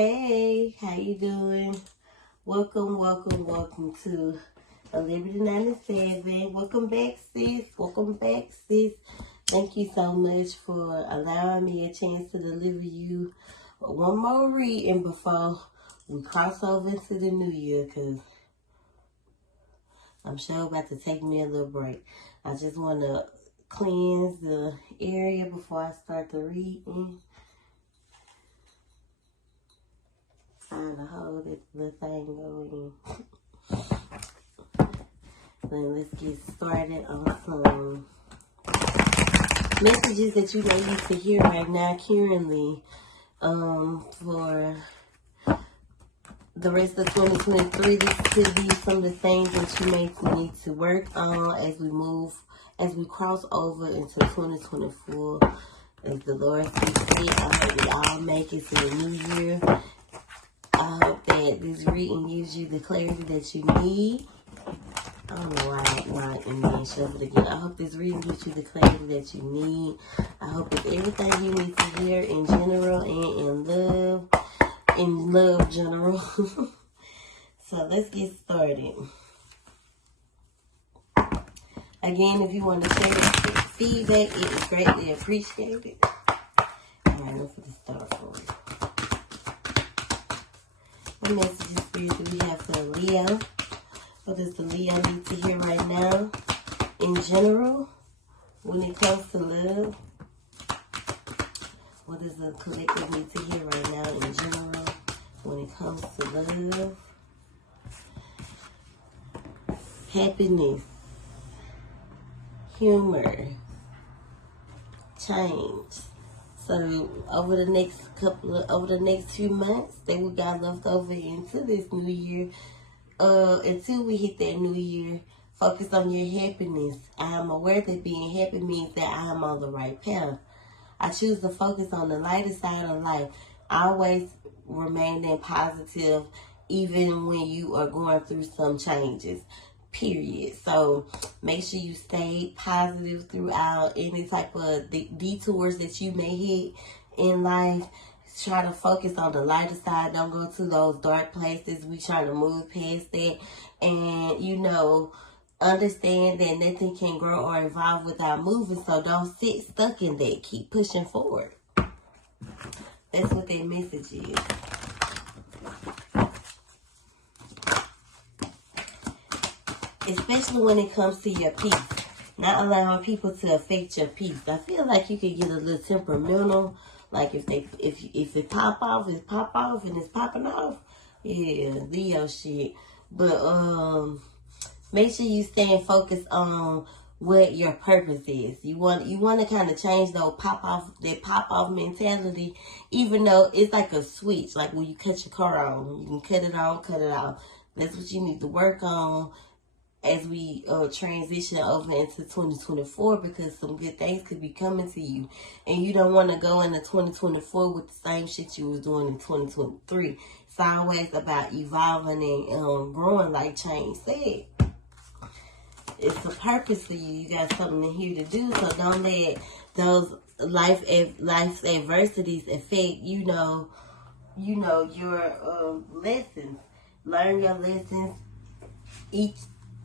Hey, how you doing? Welcome to A Liberty 97. Welcome back, sis. Thank you so much for allowing me a chance to deliver you one more reading before we cross over into the new year, because I'm sure about to take me a little break. I just want to cleanse the area before I start the reading. Trying to hold it, the thing going. Then let's get started on some messages that you may need to hear right now currently for the rest of 2023. This could be some of the things that you may need to work on as we cross over into 2024. As the Lord sees fit, I hope we all make it to the new year. I hope that this reading gives you the clarity that you need. I don't know why I'm being shuffled again. I hope this reading gives you the clarity that you need. I hope it's everything you need to hear in general and in love general. So let's get started. Again, if you want to share feedback, it is greatly appreciated. Alright, let's get started for you. What messages do we have for Leo? What does the Leo need to hear right now? In general, when it comes to love, what does the collective need to hear right now in general when it comes to love? Happiness, humor, change. So over the next few months that we got left over into this new year, until we hit that new year, focus on your happiness. I am aware that being happy means that I am on the right path. I choose to focus on the lighter side of life. Always remain positive even when you are going through some changes. Period. So make sure you stay positive throughout any type of detours that you may hit in life. Try to focus on the lighter side. Don't go to those dark places. We try to move past that. And, understand that nothing can grow or evolve without moving. So don't sit stuck in that. Keep pushing forward. That's what that message is. Especially when it comes to your peace. Not allowing people to affect your peace. I feel like you could get a little temperamental. Like if it pop off, it's pop off and it's popping off. Yeah, Leo shit. But make sure you stay focused on what your purpose is. You want to kind of change that pop off mentality, even though it's like a switch, like when you cut your car on. You can cut it on, cut it off. That's what you need to work on as we transition over into 2024, because some good things could be coming to you. And you don't want to go into 2024 with the same shit you was doing in 2023. It's always about evolving and growing, like Chain said. It's a purpose for you. You got something here to do. So don't let those life's adversities affect, your lessons. Learn your lessons.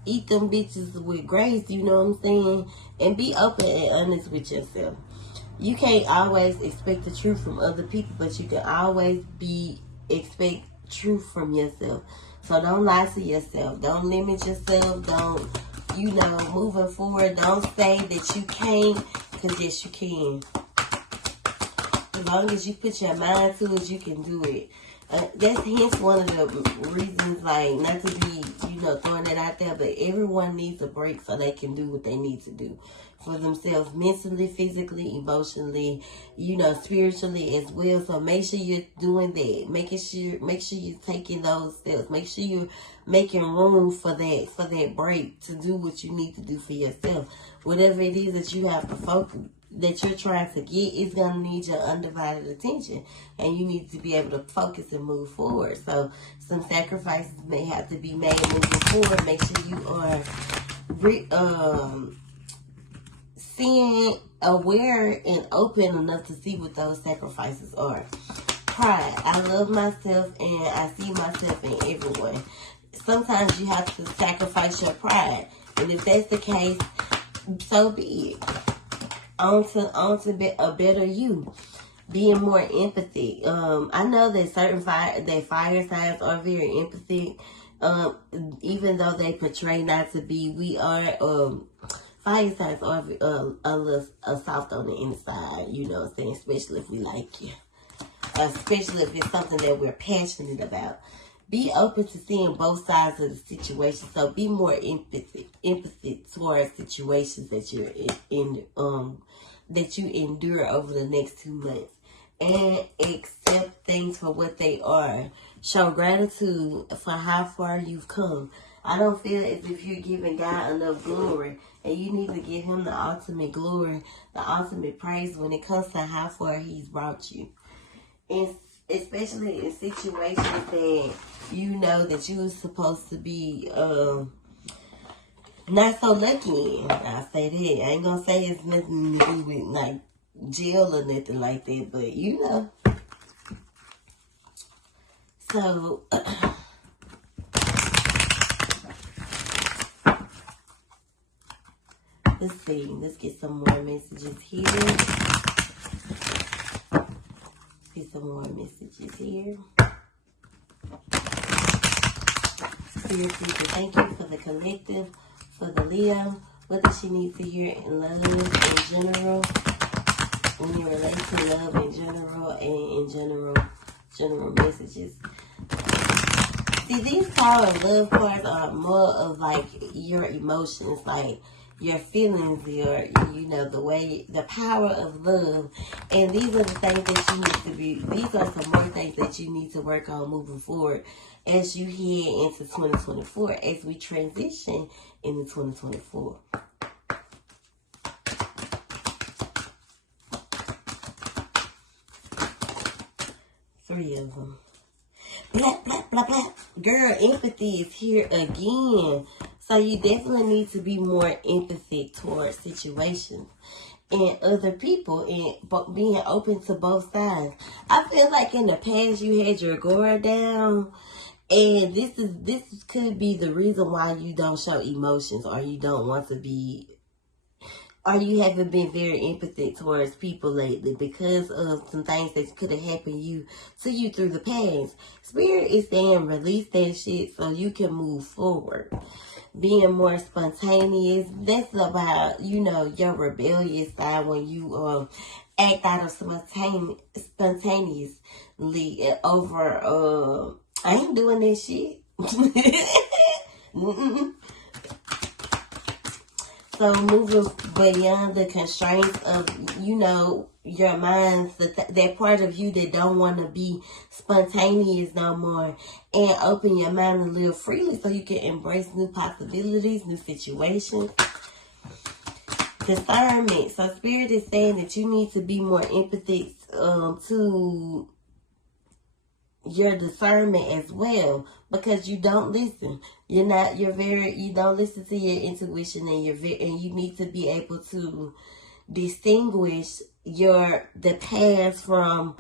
Eat them bitches with grace, you know what I'm saying? And be open and honest with yourself. You can't always expect the truth from other people, but you can always expect truth from yourself. So don't lie to yourself. Don't limit yourself. Don't, moving forward, don't say that you can't, because yes, you can. As long as you put your mind to it, you can do it. That's hence one of the reasons, like, not to be, throwing that out there, but everyone needs a break so they can do what they need to do for themselves, mentally, physically, emotionally, spiritually as well. So make sure you're doing that. Make sure you're taking those steps. Make sure you're making room for that break to do what you need to do for yourself. Whatever it is that you have to focus, that you're trying to get, is going to need your undivided attention, and you need to be able to focus and move forward. So some sacrifices may have to be made moving forward. Make sure you are seeing, aware, and open enough to see what those sacrifices are. pride. I love myself and I see myself in everyone. Sometimes you have to sacrifice your pride. And if that's the case, so be it. On to be a better you. Being more empathic. I know that certain fire signs are very empathic. Even though they portray not to be, we are, fire signs are a little soft on the inside, you know what I'm saying? Especially if we like you. Especially if it's something that we're passionate about. Be open to seeing both sides of the situation. So be more empathy towards situations that you're in that you endure over the next 2 months. And accept things for what they are. Show gratitude for how far you've come. I don't feel as if you're giving God enough glory. And you need to give him the ultimate glory, the ultimate praise when it comes to how far he's brought you. And especially in situations that you know that you were supposed to be not so lucky in. I say that. I ain't gonna say it's nothing to do with like jail or nothing like that, but you know. So let's see. Let's get some more messages here. Get some more messages here. Seriously, thank you for the collective, for the Leo. What does she need to hear in love in general? When you relate to love in general and in general messages. See, these Tower of Love cards are more of like your emotions, like your feelings, your, you know, the power of love. And these are the things that you need to be, these are some more things that you need to work on moving forward as you head into 2024, as we transition into 2024. Three of them. Blah, blah, blah, blah. Girl, empathy is here again. So you definitely need to be more empathetic towards situations and other people and being open to both sides. I feel like in the past you had your guard down, and this could be the reason why you don't show emotions, or you don't want to be, or you haven't been very empathetic towards people lately because of some things that could have happened to you through the past. Spirit is saying release that shit so you can move forward. Being more spontaneous. That's about, you know, your rebellious side when you act out of spontaneously over I ain't doing this shit. So moving beyond the constraints of, you know, your minds, that part of you that don't want to be spontaneous no more, and open your mind and live freely so you can embrace new possibilities, new situations. Discernment. So Spirit is saying that you need to be more empathetic to your discernment as well, because you don't listen. You don't listen to your intuition, and you need to be able to distinguish the past from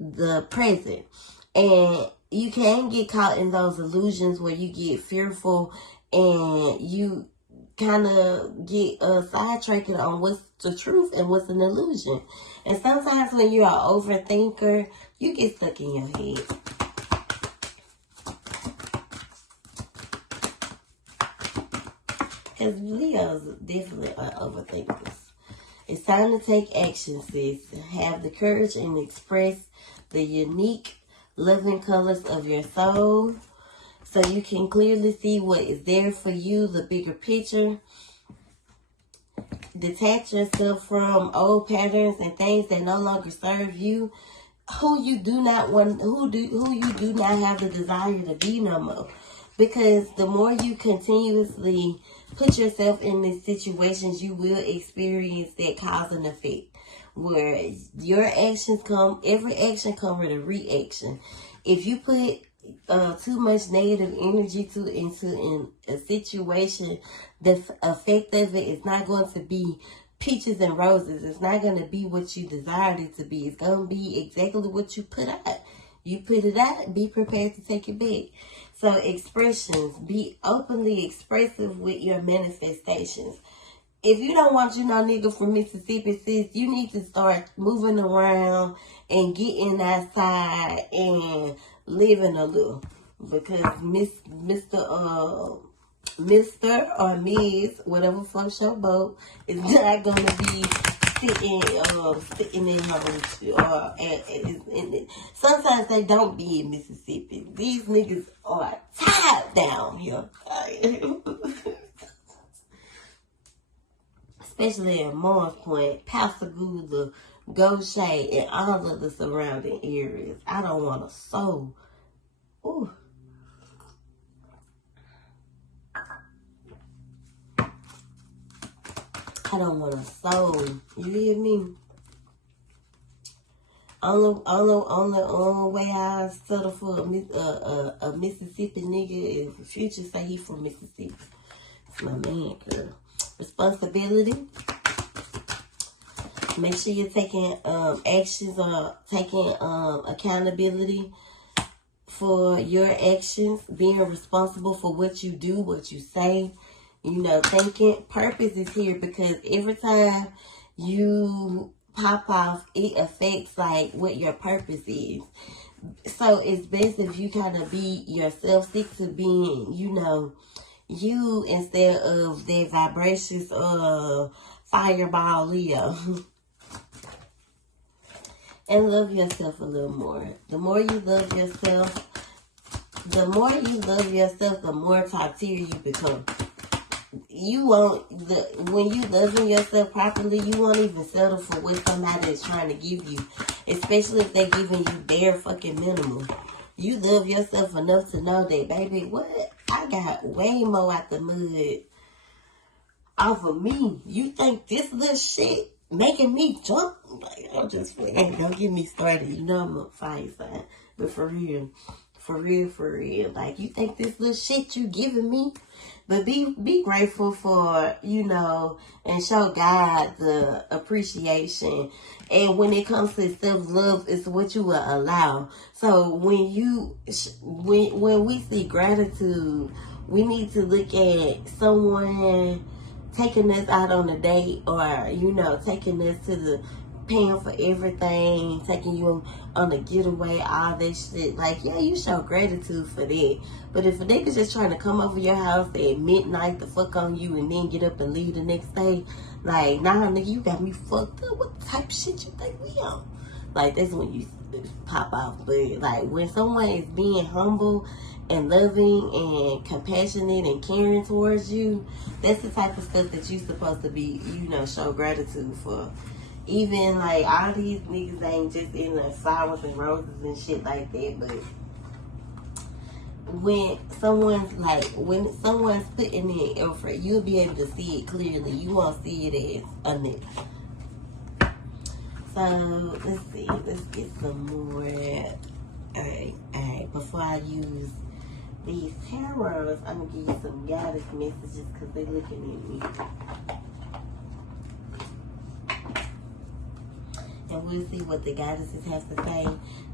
the present. And you can get caught in those illusions where you get fearful and you kind of get sidetracked on what's the truth and what's an illusion. And sometimes when you're an overthinker, you get stuck in your head. Because Leo's definitely are overthinkers. It's time to take action, sis. Have the courage and express the unique, loving colors of your soul so you can clearly see what is there for you, the bigger picture. Detach yourself from old patterns and things that no longer serve you, who you do not have the desire to be no more. Because the more you continuously put yourself in these situations, you will experience that cause and effect, where your actions every action comes with a reaction. If you put too much negative energy into a situation, the effect of it is not going to be peaches and roses. It's not going to be what you desired it to be. It's going to be exactly what you put out. You put it out, be prepared to take it back. So expressions, be openly expressive with your manifestations. If you don't want you no nigga from Mississippi, sis, you need to start moving around and getting outside and living a little. Because Mr. or Ms., whatever floats your boat, is not gonna be sitting in homes. Sometimes they don't be in Mississippi. These niggas are tied down here. Especially at Morris Point, Pascagoula, Goshen, and all of the surrounding areas. I don't want to sow. Ooh. I don't want to sow. You hear me? Only way I settle for a Mississippi nigga is Future say he from Mississippi. It's my man, girl. Responsibility. Make sure you're taking actions or taking accountability for your actions. Being responsible for what you do, what you say. You know, thinking. Purpose is here because every time you pop off, it affects like what your purpose is. So it's best if you kind of be yourself, stick to being, you know, you instead of the vibrations of Fireball Leo. And love yourself a little more. The more you love yourself, the more top tier you become. You won't, when you loving yourself properly, you won't even settle for what somebody is trying to give you. Especially if they're giving you bare fucking minimum. You love yourself enough to know that, baby, what? I got way more out the mud off of me. You think this little shit making me jump? Like, I'm just playing. Don't get me started. You know I'm a fire sign. But for real. Like, you think this little shit you giving me? But be grateful for, you know, and show God the appreciation. And when it comes to self-love, it's what you will allow. So when we see gratitude, we need to look at someone taking us out on a date, or, you know, taking us to the paying for everything, taking you on a getaway, all that shit. Like, yeah, you show gratitude for that. But if a nigga just trying to come over your house at midnight to fuck on you and then get up and leave the next day, like, nah, nigga, you got me fucked up. What type of shit you think we on? Like, that's when you pop off. But, like, when someone is being humble and loving and compassionate and caring towards you, that's the type of stuff that you supposed to be, you know, show gratitude for. Even, like, all these niggas ain't just in the flowers and roses and shit like that, but when someone's putting in effort, you'll be able to see it clearly. You won't see it as a nigga. So, let's see. Let's get some more. Alright. Before I use these tarots, I'm going to give you some guidance messages because they're looking at me. And we'll see what the goddesses have to say.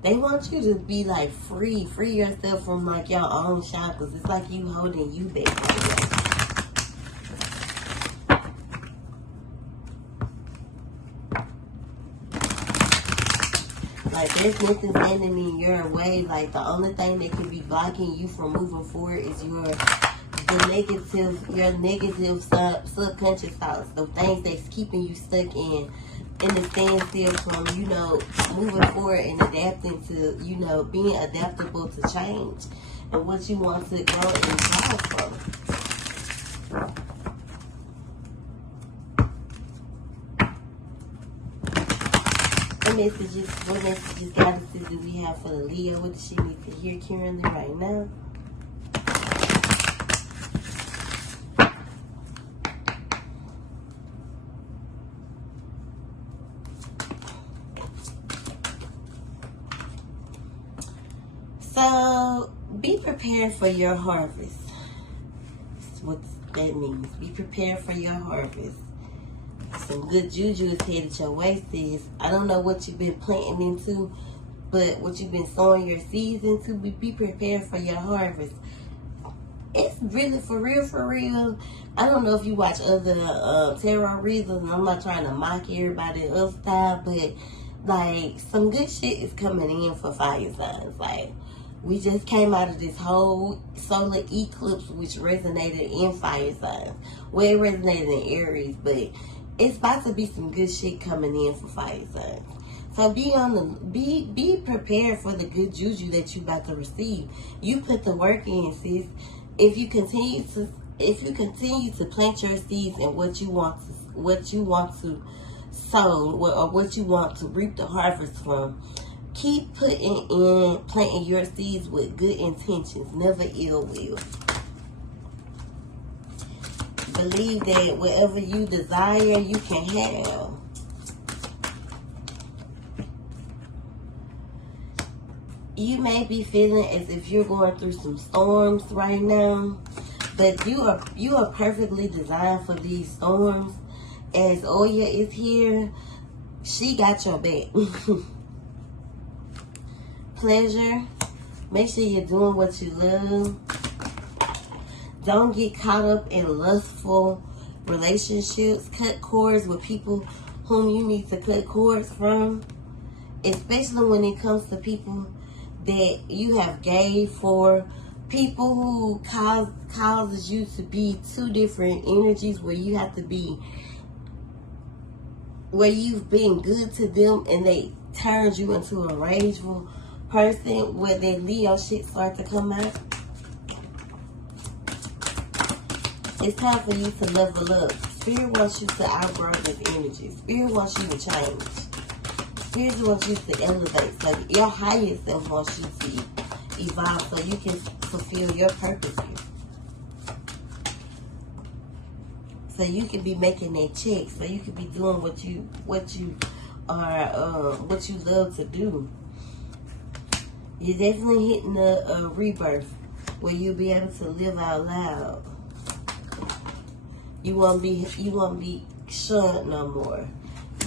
They want you to be like free yourself from like your own shackles. It's like you holding you back. Like, there's nothing standing in your way. Like, the only thing that can be blocking you from moving forward is your negative subconscious thoughts, the things that's keeping you stuck in the standstill from, you know, moving forward and adapting to, you know, being adaptable to change and what you want to grow and thrive from. What messages, goddesses, do we have for the Leo? What does she need to hear currently right now? So, be prepared for your harvest. That's what that means. Be prepared for your harvest. some good juju is headed your way, sis. I don't know what you've been planting into, but what you've been sowing your seeds into, be prepared for your harvest. It's really for real, for real. I don't know if you watch other tarot readings, and I'm not trying to mock everybody else style, but like some good shit is coming in for fire signs. Like, we just came out of this whole solar eclipse, which resonated in fire signs. Well, it resonated in Aries, but it's about to be some good shit coming in for fire signs. So be prepared for the good juju that you about to receive. You put the work in, sis. If you continue to plant your seeds in what you want to sow, or what you want to reap the harvest from, keep planting your seeds with good intentions, never ill will. Believe that whatever you desire, you can have. You may be feeling as if you're going through some storms right now, but you are perfectly designed for these storms. As Oya is here, she got your back. Pleasure. Make sure you're doing what you love. Don't get caught up in lustful relationships. Cut cords with people whom you need to cut cords from, especially when it comes to people that you have gave for, people who causes you to be two different energies, where you have to be, where you've been good to them and they turned you into a rageful person, where that Leo shit start to come out. It's time for you to level up. Spirit wants you to outgrow this energy. Spirit wants you to change. Spirit wants you to elevate. So your higher self wants you to evolve so you can fulfill your purpose here. So you can be making that check. So you can be doing what you love to do. You're definitely hitting a rebirth where you'll be able to live out loud. You won't be shunned no more.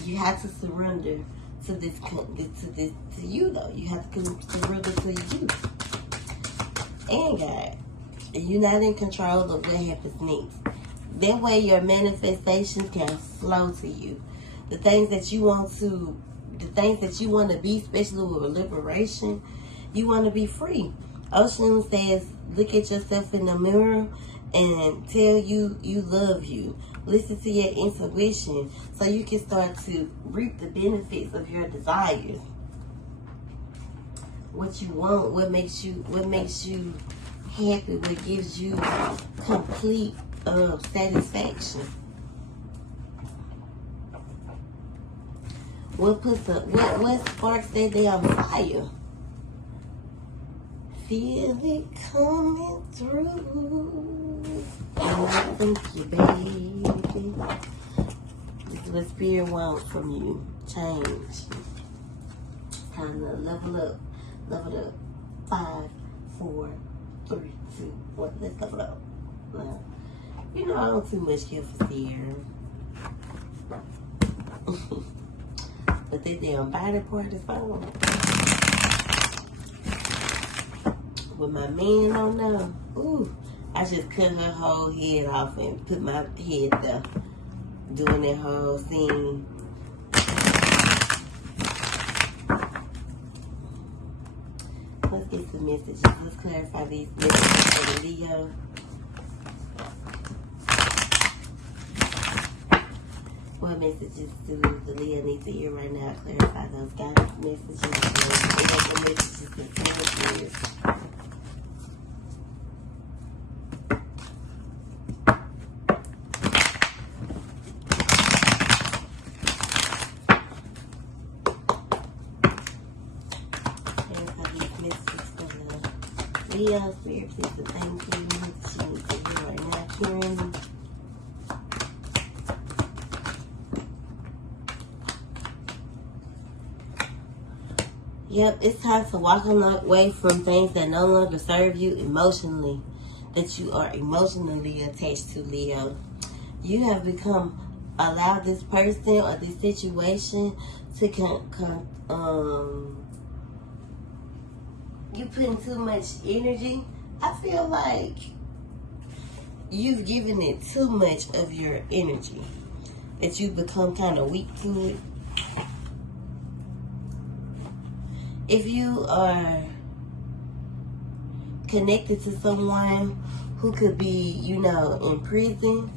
You have to surrender to you though. You have to surrender to you and God. You're not in control of what happens next. That way your manifestations can flow to you. The things that you want to be, especially with liberation, you want to be free. Ocean says, look at yourself in the mirror and tell you love you. Listen to your intuition so you can start to reap the benefits of your desires. What you want, what makes you happy, what gives you complete satisfaction. What sparks that day on fire? Feel it coming through. Thank you, baby. This is what Spirit wants from you. Change. Time to level up. Level up. 5, 4, 3, 2, 1. Let's level up. Now, you know I don't too much care for Sierra. But that damn body part is on. With my man on now, ooh, I just cut her whole head off and put my head there, doing that whole scene. Let's get some messages. Let's clarify these messages for the Leo. What messages do the Leo need to hear right now? Clarify those guidance messages. Leo, Spirit, please, the thank you. She needs to hear right now, Karen. Yep, it's time to walk away from things that no longer serve you emotionally, that you are emotionally attached to, Leo. You have become allow this person or this situation to you putting too much energy. I feel like you've given it too much of your energy, that you become kind of weak to it. If you are connected to someone who could be, you know, in prison,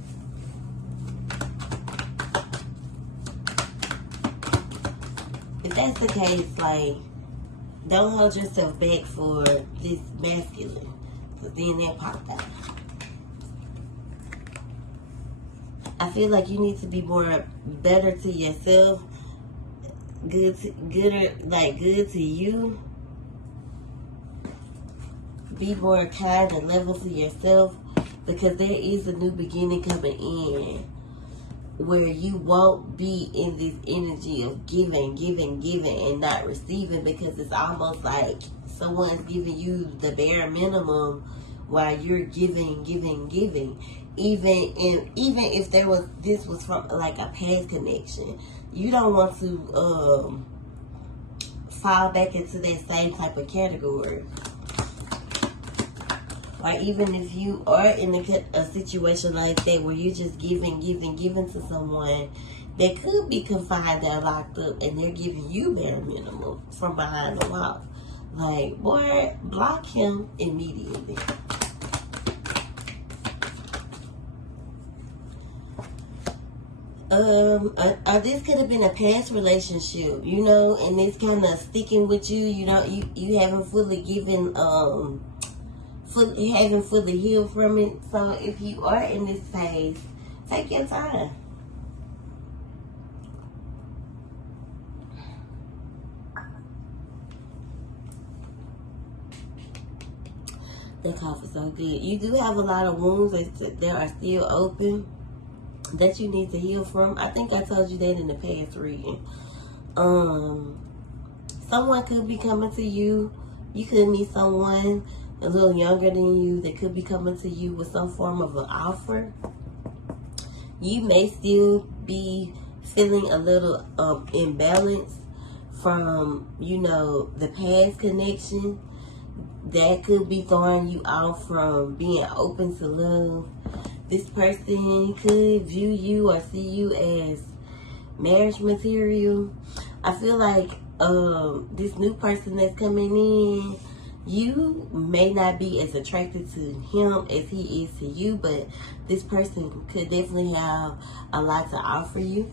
if that's the case, like, don't hold yourself back for this masculine, because then that popped out. I feel like you need to be better to yourself, good to you. Be more kind and level to yourself, because there is a new beginning coming in where you won't be in this energy of giving and not receiving, because it's almost like someone's giving you the bare minimum while you're giving. Even if this was from like a past connection, you don't want to fall back into that same type of category. Or even if you are in a situation like that where you're just giving to someone that could be confined or locked up, and they're giving you bare minimum from behind the wall, like, boy, block him immediately. Or this could have been a past relationship, you know, and it's kind of sticking with you. You know, you haven't fully given, haven't fully healed from it. So if you are in this phase, take your time. That cough is so good. You do have a lot of wounds that are still open that you need to heal from. I think I told you that in the past reading. Someone could be coming to you. You could meet someone a little younger than you that could be coming to you with some form of an offer. You may still be feeling a little imbalanced from, you know, the past connection. That could be throwing you off from being open to love. This person could view you or see you as marriage material. I feel like this new person that's coming in, you may not be as attracted to him as he is to you, but this person could definitely have a lot to offer you.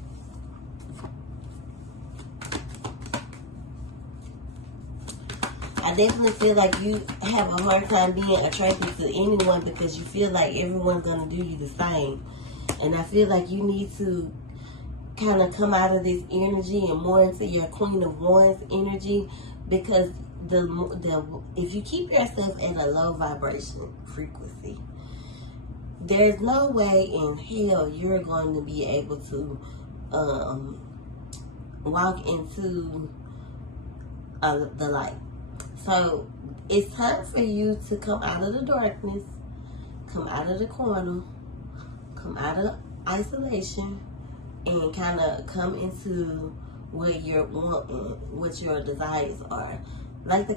I definitely feel like you have a hard time being attracted to anyone because you feel like everyone's going to do you the same. And I feel like you need to kind of come out of this energy and more into your Queen of Wands energy, because if you keep yourself at a low vibration frequency, there's no way in hell you're going to be able to walk into the light. So it's time for you to come out of the darkness, come out of the corner, come out of isolation, and kind of come into what you're wanting, what your desires are. Like the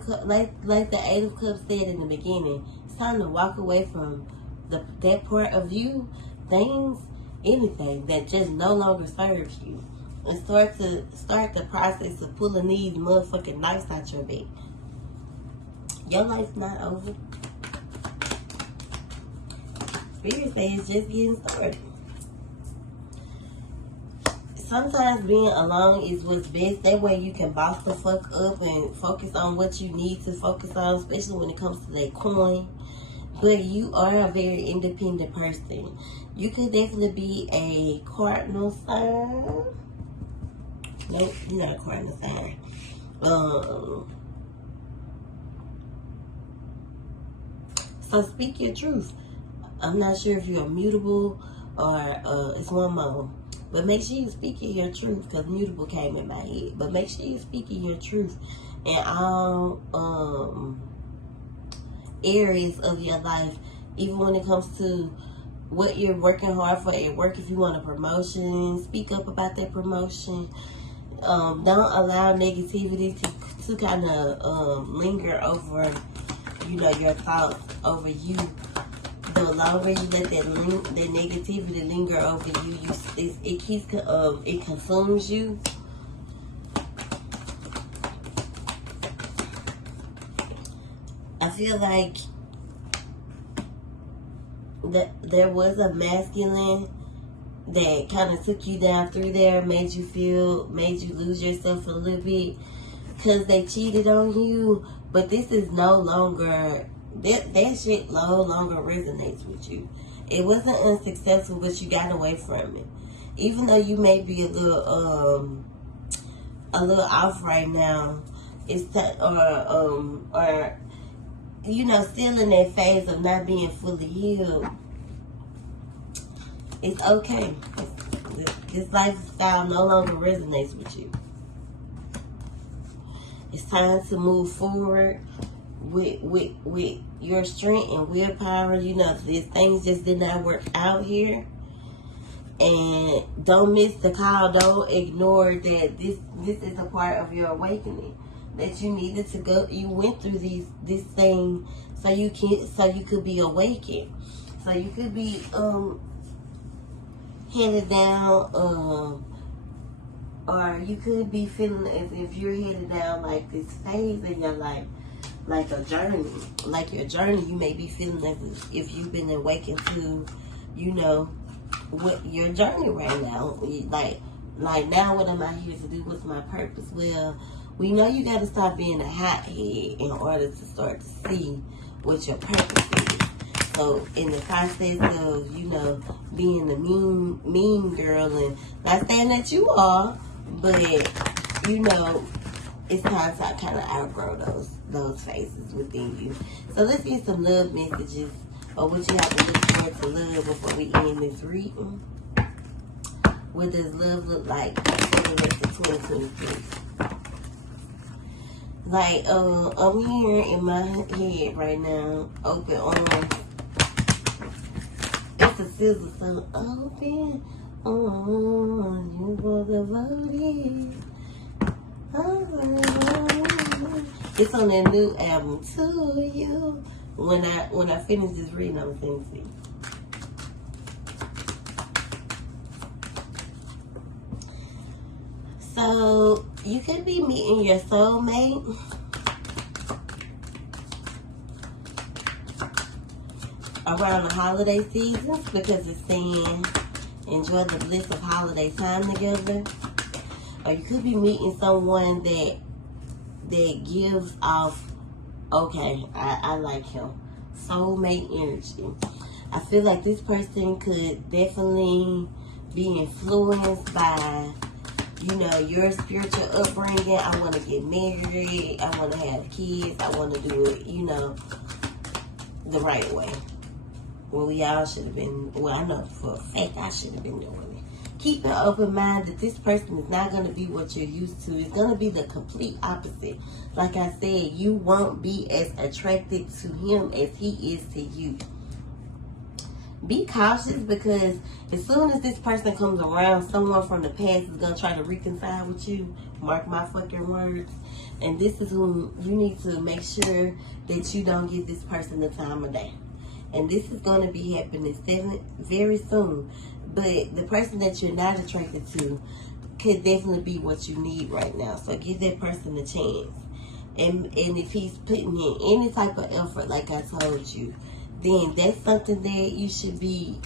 Eight of Cups said in the beginning, it's time to walk away from that part of you, things, anything that just no longer serves you, and start the process of pulling these motherfucking knives out your back. Your life's not over. Spirit says it's just getting started. Sometimes being alone is what's best. That way you can boss the fuck up and focus on what you need to focus on, especially when it comes to that coin. But you are a very independent person. You could definitely be a cardinal sign. Nope, you're not a cardinal sign. So speak your truth. I'm not sure if you're immutable or it's one more. But make sure you're speaking your truth, because mutable came in my head. But make sure you're speaking your truth in all areas of your life, even when it comes to what you're working hard for at work. If you want a promotion, speak up about that promotion. Don't allow negativity to kind of linger over, your thoughts over you. The longer you let that negativity linger over you, it consumes you. I feel like that there was a masculine that kind of took you down through there, made you lose yourself a little bit because they cheated on you. But this is no longer, that shit no longer resonates with you. It wasn't unsuccessful, but you got away from it. Even though you may be a little off right now, still in that phase of not being fully healed. It's okay. This lifestyle no longer resonates with you. It's time to move forward with your strength and willpower. These things just did not work out here. And don't miss the call. Don't ignore that this is a part of your awakening. That you needed to go. You went through this thing so you could be awakened. So you could be headed down, or you could be feeling as if you're headed down like this phase in your life, like a journey. Like your journey, you may be feeling as if you've been awakened to, what your journey right now. Like now, what am I here to do? What's my purpose? Well, we know you got to stop being a hothead in order to start to see what your purpose is. So in the process of, being the mean girl, and not saying that you are, but, it's time to kind of outgrow those phases within you. So let's get some love messages, or what you have to look forward to love before we end this reading. What does love look like for the rest of 2023? Like, I'm here in my head right now, open on. It's a sizzle song. Open on you for the voting. It's on that new album, To You. When I finish this reading, I'm going to see. So, you could be meeting your soulmate. Around the holiday seasons, because it's saying enjoy the bliss of holiday time together. Or you could be meeting someone that gives off, okay, I like him, soulmate energy. I feel like this person could definitely be influenced by, your spiritual upbringing. I want to get married. I want to have kids. I want to do it, the right way. Well, we all should have been, I know for a fact I should have been doing it. Keep an open mind that this person is not going to be what you're used to. It's going to be the complete opposite. Like I said, you won't be as attracted to him as he is to you. Be cautious, because as soon as this person comes around, someone from the past is going to try to reconcile with you. Mark my fucking words. And this is who you need to make sure that you don't give this person the time of day. And this is going to be happening very soon. But the person that you're not attracted to could definitely be what you need right now. So give that person a chance. And if he's putting in any type of effort, like I told you, then that's something that you should be,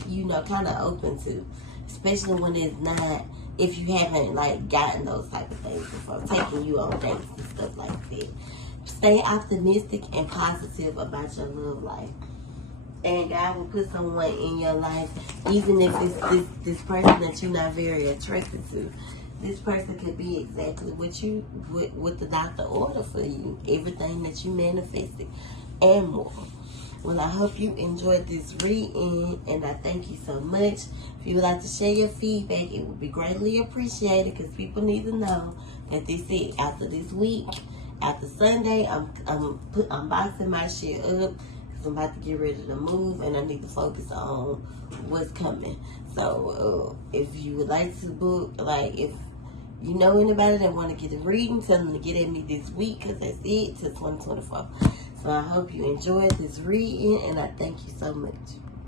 kind of open to. Especially when it's not, if you haven't, gotten those type of things before, taking you on dates and stuff like that. Stay optimistic and positive about your love life. And God will put someone in your life, even if it's this person that you're not very attracted to. This person could be exactly what the doctor ordered for you. Everything that you manifested and more. Well, I hope you enjoyed this reading, and I thank you so much. If you would like to share your feedback, it would be greatly appreciated, because people need to know that this is after this week. After Sunday, I'm boxing my shit up. because I'm about to get ready to move and I need to focus on what's coming. So if you would like to book, like if you know anybody that want to get a reading, tell them to get at me this week, because that's it till 2024. So I hope you enjoyed this reading, and I thank you so much.